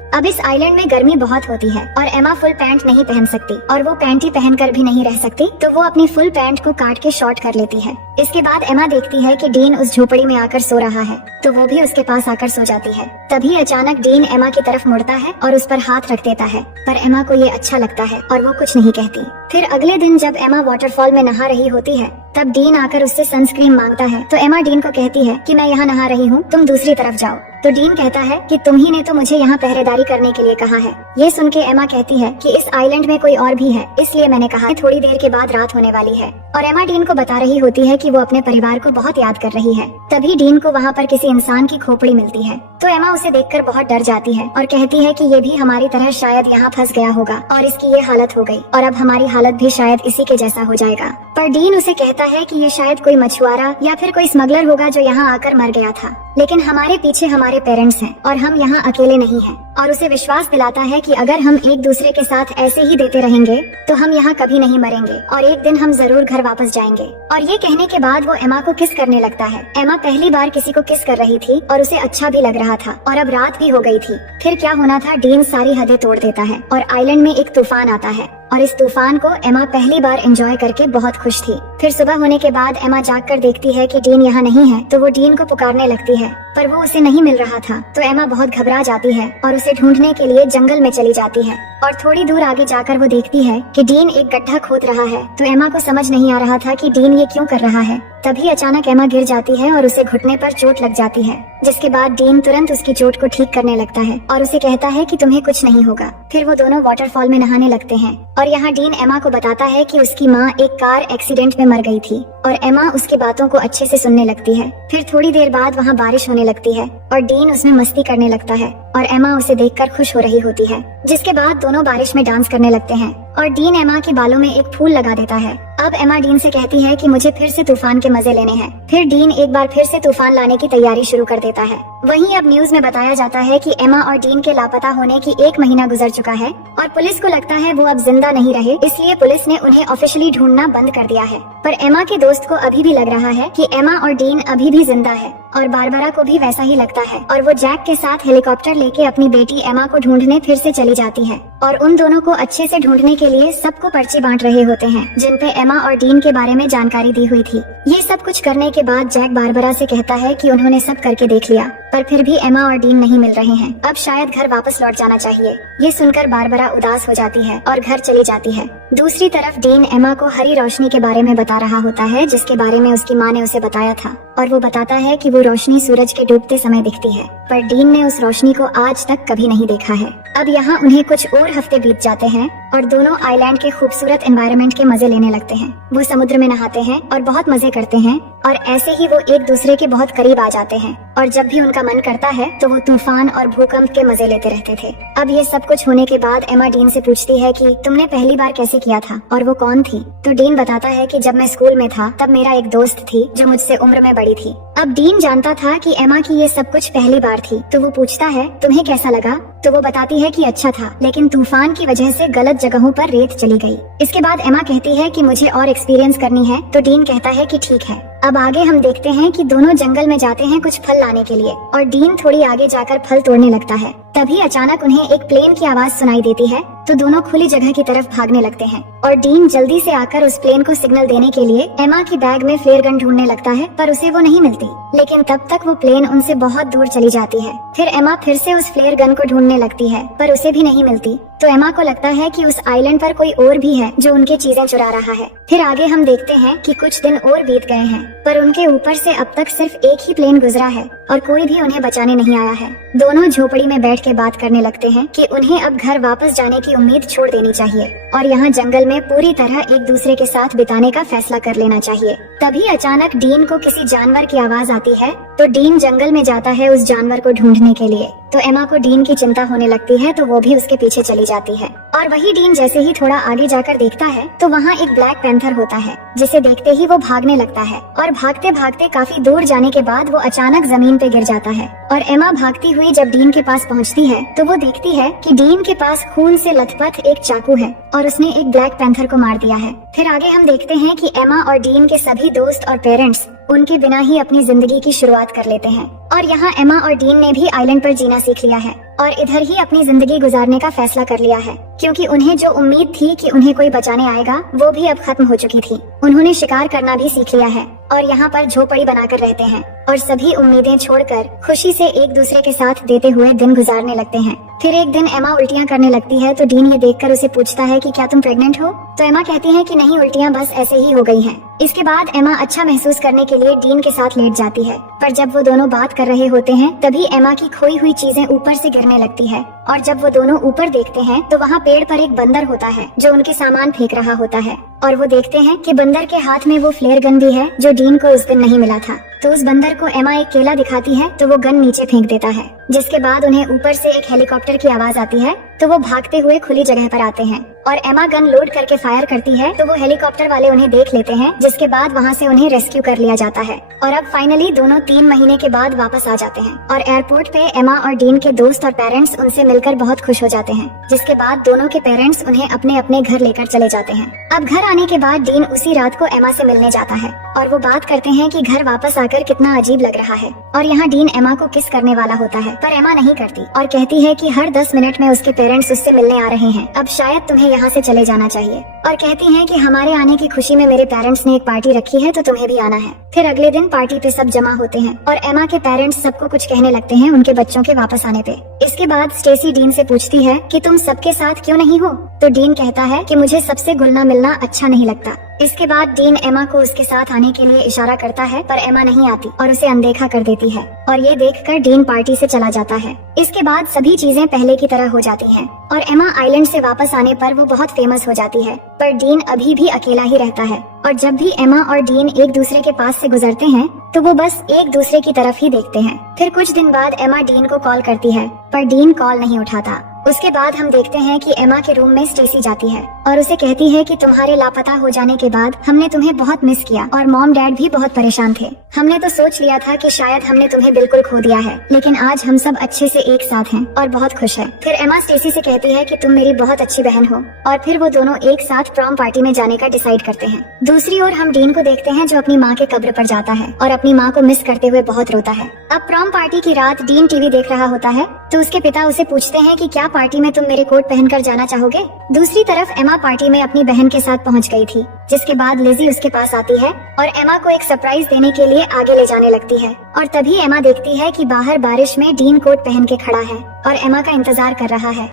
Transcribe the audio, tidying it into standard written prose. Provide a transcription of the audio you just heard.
अब इस आइलैंड में गर्मी बहुत होती है और एमा फुल पैंट नहीं पहन सकती और वो पैंटी पहनकर भी नहीं रह सकती, तो वो अपनी फुल पैंट को काट के शॉर्ट कर लेती है। इसके बाद एमा देखती है कि डीन उस झोपड़ी में आकर सो रहा है, तो वो भी उसके पास आकर सो जाती है। तभी अचानक डीन एमा की तरफ मुड़ता है और उस पर हाथ रख देता है, पर एमा को ये अच्छा लगता है और वो कुछ नहीं कहती। फिर अगले दिन जब एमा वाटरफॉल में नहा रही होती है, तब डीन आकर उससे सनस्क्रीन मांगता है, तो एमा डीन को कहती है कि मैं यहाँ नहा रही हूँ, तुम दूसरी तरफ जाओ। तो डीन कहता है कि तुम ही ने तो मुझे यहाँ पहरेदारी करने के लिए कहा है। ये सुन के एमा कहती है कि इस आइलैंड में कोई और भी है, इसलिए मैंने कहा। थोड़ी देर के बाद रात होने वाली है और एमा डीन को बता रही होती है कि वो अपने परिवार को बहुत याद कर रही है। तभी डीन को वहाँ पर किसी इंसान की खोपड़ी मिलती है, तो एमा उसे देखकर बहुत डर जाती है और कहती है कि ये भी हमारी तरह शायद यहाँ फंस गया होगा और इसकी ये हालत हो गई और अब हमारी हालत भी शायद इसी के जैसा हो जाएगा। पर डीन उसे कहता है कि ये शायद कोई मछुआरा या फिर कोई स्मगलर होगा जो यहाँ आकर मर गया था, लेकिन हमारे पीछे हमारे पेरेंट्स हैं और हम यहाँ अकेले नहीं हैं। और उसे विश्वास दिलाता है कि अगर हम एक दूसरे के साथ ऐसे ही देते रहेंगे तो हम यहाँ कभी नहीं मरेंगे और एक दिन हम जरूर घर वापस जाएंगे। और ये कहने के बाद वो एमा को किस करने लगता है। एमा पहली बार किसी को किस कर रही थी और उसे अच्छा भी लग रहा था और अब रात भी हो गई थी। फिर क्या होना था, डीन सारी हदें तोड़ देता है और आइलैंड में एक तूफान आता है और इस तूफान को एमा पहली बार एंजॉय करके बहुत खुश थी। फिर सुबह होने के बाद एमा जागकर देखती है कि डीन यहाँ नहीं है, तो वो डीन को पुकारने लगती है, पर वो उसे नहीं मिल रहा था। तो एमा बहुत घबरा जाती है और उसे ढूंढने के लिए जंगल में चली जाती है और थोड़ी दूर आगे जाकर वो देखती है कि डीन एक गड्ढा खोद रहा है। तो एमा को समझ नहीं आ रहा था कि डीन ये क्यों कर रहा है। तभी अचानक एमा गिर जाती है और उसे घुटने पर चोट लग जाती है, जिसके बाद डीन तुरंत उसकी चोट को ठीक करने लगता है और उसे कहता है कि तुम्हें कुछ नहीं होगा। फिर वो दोनों वाटरफॉल में नहाने लगते हैं और यहाँ डीन एमा को बताता है कि उसकी माँ एक कार एक्सीडेंट में मर गई थी और एमा उसकी बातों को अच्छे से सुनने लगती है। फिर थोड़ी देर बाद वहाँ बारिश होने लगती है और डीन उसमें मस्ती करने लगता है और एमा उसे देखकर खुश हो रही होती है। जिसके बाद दोनों बारिश में डांस करने लगते हैं और डीन एमा के बालों में एक फूल लगा देता है। अब एमा डीन से कहती है कि मुझे फिर से तूफान के मजे लेने हैं। फिर डीन एक बार फिर से तूफान लाने की तैयारी शुरू कर देता है। वहीं अब न्यूज में बताया जाता है कि एमा और डीन के लापता होने की 1 महीना गुजर चुका है और पुलिस को लगता है वो अब जिंदा नहीं रहे, इसलिए पुलिस ने उन्हें ऑफिशियली ढूंढना बंद कर दिया है। पर एमा के दोस्त को अभी भी लग रहा है कि एमा और डीन अभी भी जिंदा है और बारबरा को भी वैसा ही लगता है और वो जैक के साथ हेलीकॉप्टर लेके अपनी बेटी एमा को ढूंढने फिर से चली जाती है और उन दोनों को अच्छे से ढूंढने के लिए सबको पर्ची बांट रहे होते हैं जिन पे एमा और डीन के बारे में जानकारी दी हुई थी। ये सब कुछ करने के बाद जैक बारबरा से कहता है कि उन्होंने सब करके देख लिया, पर फिर भी एमा और डीन नहीं मिल रहे हैं। अब शायद घर वापस लौट जाना चाहिए। ये सुनकर बारबरा उदास हो जाती है और घर चली जाती है। दूसरी तरफ डीन एमा को हरी रोशनी के बारे में बता रहा होता है, जिसके बारे में उसकी माँ ने उसे बताया था और वो बताता है कि वो रोशनी सूरज के डूबते समय दिखती है, पर डीन ने उस रोशनी को आज तक कभी नहीं देखा है। अब यहाँ उन्हें कुछ और हफ्ते बीत जाते हैं और दोनों आइलैंड के खूबसूरत एनवायरनमेंट के मजे लेने लगते हैं। वो समुद्र में नहाते हैं और बहुत मजे करते हैं और ऐसे ही वो एक दूसरे के बहुत करीब आ जाते हैं और जब भी उनका मन करता है तो वो तूफान और भूकंप के मजे लेते रहते थे। अब ये सब कुछ होने के बाद एमा डीन से पूछती है कि तुमने पहली बार कैसे किया था और वो कौन थी। तो डीन बताता है कि जब मैं स्कूल में था तब मेरा एक दोस्त थी जो मुझसे उम्र में बड़ी थी। अब डीन जानता था कि एमा की ये सब कुछ पहली बार थी, तो वो पूछता है तुम्हें कैसा लगा। तो वो बताती है कि अच्छा था, लेकिन तूफान की वजह से गलत जगहों पर रेत चली गई। इसके बाद एमा कहती है कि मुझे और एक्सपीरियंस करनी है, तो डीन कहता है कि ठीक है। अब आगे हम देखते हैं कि दोनों जंगल में जाते हैं कुछ फल लाने के लिए और डीन थोड़ी आगे जाकर फल तोड़ने लगता है। तभी अचानक उन्हें एक प्लेन की आवाज सुनाई देती है, तो दोनों खुली जगह की तरफ भागने लगते हैं और डीन जल्दी से आकर उस प्लेन को सिग्नल देने के लिए एमा की बैग में फ्लेयर गन ढूंढने लगता है, पर उसे वो नहीं मिलती। लेकिन तब तक वो प्लेन उनसे बहुत दूर चली जाती है। फिर एमा फिर से उस फ्लेयर गन को ढूंढने लगती है, पर उसे भी नहीं मिलती। तो एमा को लगता है कि उस आइलैंड पर कोई और भी है जो उनके चीजें चुरा रहा है। फिर आगे हम देखते हैं कि कुछ दिन और बीत गए हैं, पर उनके ऊपर से अब तक सिर्फ एक ही प्लेन गुजरा है और कोई भी उन्हें बचाने नहीं आया है। दोनों झोपड़ी में बैठ के बात करने लगते हैं कि उन्हें अब घर वापस जाने की उम्मीद छोड़ देनी चाहिए और यहाँ जंगल में पूरी तरह एक दूसरे के साथ बिताने का फैसला कर लेना चाहिए। तभी अचानक डीन को किसी जानवर की आवाज आती है, तो डीन जंगल में जाता है उस जानवर को ढूंढने के लिए। तो एमा को डीन की चिंता होने लगती है, तो वो भी उसके पीछे चली जाती है और वही डीन जैसे ही थोड़ा आगे जाकर देखता है तो वहाँ एक ब्लैक पैंथर होता है, जिसे देखते ही वो भागने लगता है और भागते भागते काफी दूर जाने के बाद वो अचानक जमीन पे गिर जाता है। और एमा भागती हुई जब डीन के पास पहुँचती है तो वो देखती है कि डीन के पास खून से लथपथ एक चाकू है और उसने एक ब्लैक पैंथर को मार दिया है। फिर आगे हम देखते हैं कि एमा और डीन के सभी दोस्त और पेरेंट्स उनके बिना ही अपनी जिंदगी की शुरुआत कर लेते हैं। और यहाँ एमा और डीन ने भी आइलैंड पर जीना सीख लिया है और इधर ही अपनी जिंदगी गुजारने का फैसला कर लिया है, क्योंकि उन्हें जो उम्मीद थी कि उन्हें कोई बचाने आएगा वो भी अब खत्म हो चुकी थी। उन्होंने शिकार करना भी सीख लिया है और यहाँ पर झोपड़ी बनाकर रहते हैं और सभी उम्मीदें छोड़कर खुशी से एक दूसरे के साथ देते हुए दिन गुजारने लगते हैं। फिर एक दिन एमा उल्टियाँ करने लगती है तो डीन ये देखकर उसे पूछता है कि क्या तुम प्रेग्नेंट हो? तो एमा कहती है कि नहीं, उल्टियाँ बस ऐसे ही हो गई हैं। इसके बाद एमा अच्छा महसूस करने के लिए डीन के साथ लेट जाती है, पर जब वो दोनों बात कर रहे होते हैं तभी एमा की खोई हुई चीजें ऊपर से गिरने लगती है और जब वो दोनों ऊपर देखते हैं तो वहाँ पेड़ पर एक बंदर होता है जो उनके सामान फेंक रहा होता है और वो देखते हैं कि बंदर के हाथ में वो फ्लेयर गन भी है जो डीन को उस दिन नहीं मिला था। तो उस बंदर को एमा एक केला दिखाती है तो वो गन नीचे फेंक देता है, जिसके बाद उन्हें ऊपर से एक हेलीकॉप्टर की आवाज आती है तो वो भागते हुए खुली जगह पर आते हैं और एमा गन लोड करके फायर करती है तो वो हेलीकॉप्टर वाले उन्हें देख लेते हैं, जिसके बाद वहाँ से उन्हें रेस्क्यू कर लिया जाता है। और अब फाइनली दोनों 3 महीने के बाद वापस आ जाते हैं और एयरपोर्ट पे एमा और डीन के दोस्त और पेरेंट्स उनसे मिलकर बहुत खुश हो जाते हैं, जिसके बाद दोनों के पेरेंट्स उन्हें अपने अपने घर लेकर चले जाते हैं। अब घर आने के बाद डीन उसी रात को एमा से मिलने जाता है और वो बात करते हैं कि घर वापस आकर कितना अजीब लग रहा है और यहाँ डीन एमा को किस करने वाला होता है, पर एमा नहीं करती और कहती है कि हर 10 मिनट में उसके पेरेंट्स उससे मिलने आ रहे हैं, अब शायद तुम्हें यहाँ से चले जाना चाहिए। और कहती हैं कि हमारे आने की खुशी में मेरे पेरेंट्स ने एक पार्टी रखी है तो तुम्हें भी आना है। फिर अगले दिन पार्टी पे सब जमा होते हैं और एमा के पेरेंट्स सबको कुछ कहने लगते हैं उनके बच्चों के वापस आने पे। इसके बाद स्टेसी डीन से पूछती है कि तुम सबके साथ क्यों नहीं हो? तो डीन कहता है कि मुझे सबसे घुलना मिलना अच्छा नहीं लगता। इसके बाद डीन एमा को उसके साथ आने के लिए इशारा करता है पर एमा नहीं आती और उसे अनदेखा कर देती है और ये देखकर डीन पार्टी से चला जाता है। इसके बाद सभी चीजें पहले की तरह हो जाती हैं और एमा आइलैंड से वापस आने पर वो बहुत फेमस हो जाती है, पर डीन अभी भी अकेला ही रहता है और जब भी एमा और डीन एक दूसरे के पास से गुजरते हैं तो वो बस एक दूसरे की तरफ ही देखते हैं। फिर कुछ दिन बाद एमा डीन को कॉल करती है पर डीन कॉल नहीं उठाता। उसके बाद हम देखते हैं कि एमा के रूम में स्टेसी जाती है और उसे कहती है कि तुम्हारे लापता हो जाने के बाद हमने तुम्हें बहुत मिस किया और मॉम डैड भी बहुत परेशान थे। हमने तो सोच लिया था कि शायद हमने तुम्हें बिल्कुल खो दिया है, लेकिन आज हम सब अच्छे से एक साथ हैं और बहुत खुश है। फिर एमा स्टेसी से कहती है कि तुम मेरी बहुत अच्छी बहन हो और फिर वो दोनों एक साथ प्रॉम पार्टी में जाने का डिसाइड करते हैं। दूसरी ओर हम डीन को देखते हैं जो अपनी माँ के कब्र पर जाता है और अपनी माँ को मिस करते हुए बहुत रोता है। अब प्रॉम पार्टी की रात डीन टीवी देख रहा होता है तो उसके पिता उसे पूछते हैं कि क्या पार्टी में तुम मेरे कोट पहनकर जाना चाहोगे? दूसरी तरफ एमा पार्टी में अपनी बहन के साथ पहुंच गई थी, जिसके बाद लिज़ी उसके पास आती है और एमा को एक सरप्राइज देने के लिए आगे ले जाने लगती है और तभी एमा देखती है कि बाहर बारिश में डीन कोट पहन के खड़ा है और एमा का इंतजार कर रहा है।